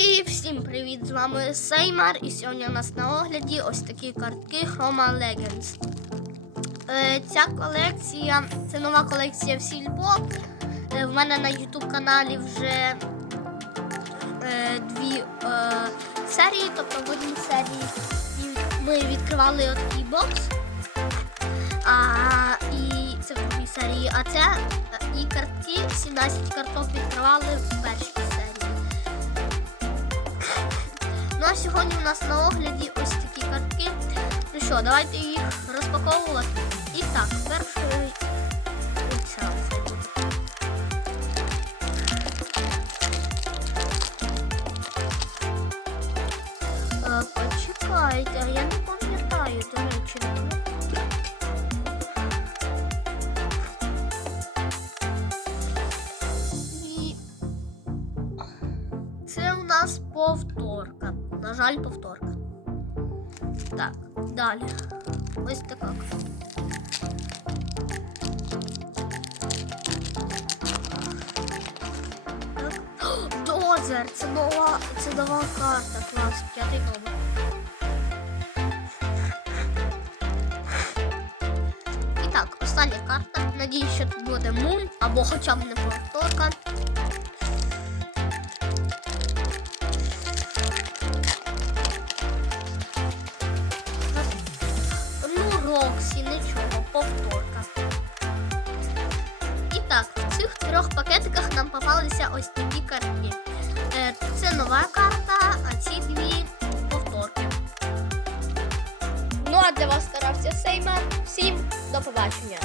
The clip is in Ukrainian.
І всім привіт! З вами Сеймар. І сьогодні у нас на огляді ось такі картки Chroma Legends. Е, ця колекція це нова колекція в Сільбо. Е, в мене на YouTube каналі вже е, дві серії, тобто в одній серії ми відкривали такий бокс. А, і це в другій серії. А це і картки, 17 карток відкривали в першій а сьогодні у нас на огляді ось такі картки. Ну що, давайте їх розпаковувати. І так, першою оця. Е, Почекайте, я не пам'ятаю, до речі. Нас повторка. На жаль, повторка. Так, далі. Ось така. Так. Дозер! Це нова, це нова карта. Клас, п'ятий номер. І так, остання карта. Надіюсь, що тут буде мун або хоча б не повторка. Роксі, нічого, повторка. І так, в цих трьох пакетиках нам попалися ось такі картки. Е, Це нова карта, а ці дві повторки. Ну а для вас старався Сеймар. Всім до побачення.